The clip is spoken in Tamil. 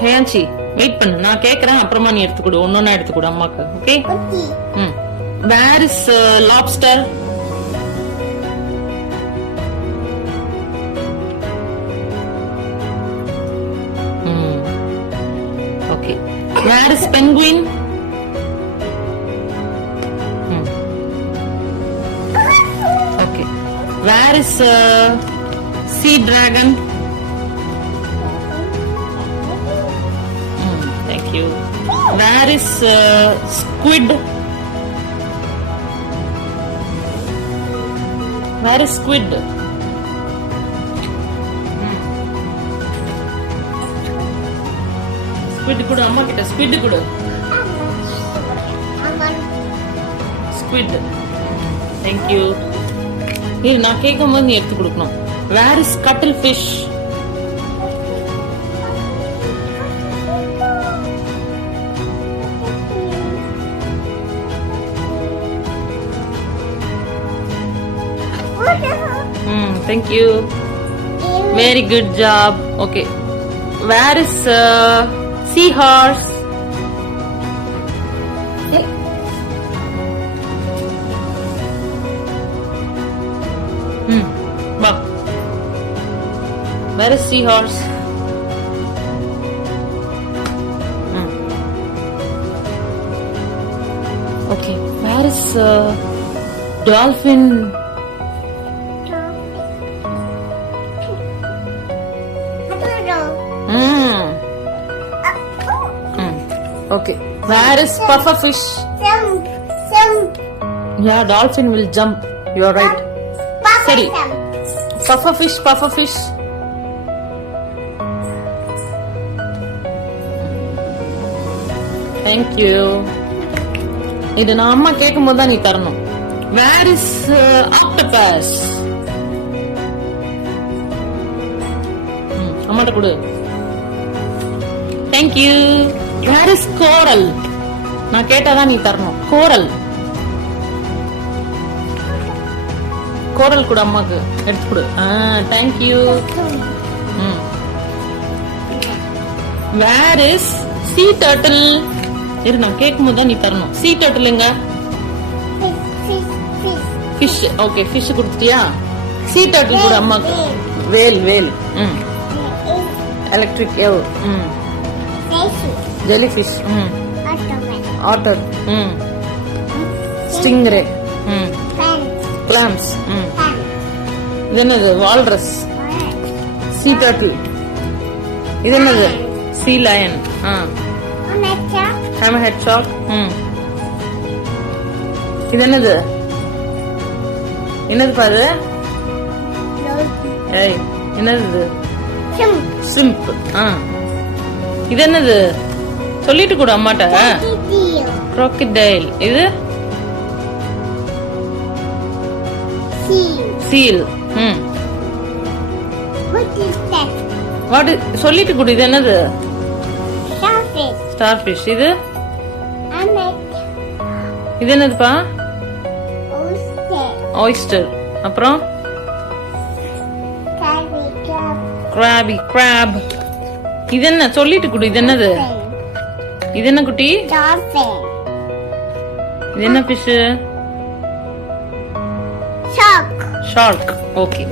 ஹேயான்சி வெயிட் பண்ணு, நான் கேக்குறேன், அப்புறமா நீ எடுத்துக்கொடு, ஒன்னொன்னா எடுத்துக்கொடு அம்மாக்கு. Okay. Where is lobster? Okay. Where is penguin? Okay. Where is sea dragon? Thank you. Where is squid? Where is squid? Squid kudu amma kitta, squid kudu. Squid. Thank you. Here na keekumbodhu nee eduthu kudukanum. Where is cuttlefish? Thank you. Very good job. Okay. Where is seahorse? Wow. Where is seahorse? Okay. Where is dolphin? Okay. Where is pufferfish? Jump. Yeah, dolphin will jump. You are right. Sorry. Pufferfish. Thank you. இது நான் அம்மா கேட்கும் போது தான் நீ தரணும். Where is octopus? அம்மாட்ட கொடு. Thank you. Where is coral? நான் கேட்டாதான் நீ தரணும். கோரல் கூட அம்மாக்கு எடுத்து கொடு. Thank you. Where is sea turtle? இரு நான் கேட்கும் போது தான் நீ தரணும். sea turtle எங்க? fish. Okay, fish கொடுத்துட்டியா? sea turtle கூட அம்மாக்கு. வேல். electric eel. jellyfish. otter. stingray. clams. இது என்னது? walrus. sea turtle. இது என்னது? sea lion. hammerhead shark. இது என்னது? பாரு. ஏய், என்னது? shrimp. இது என்னது? சொல்லிட்டு கூட அம்மாட்ட. crocodile. இது seal. What is சொல்லிட்டு கூட இது என்னது? starfish. இது என்னதுப்பா? oyster. அப்புறம் crab. இது என்ன? சொல்லிட்டு கூட இது என்னது? இது என்ன குட்டி? இது என்ன fish? Shark. Okay.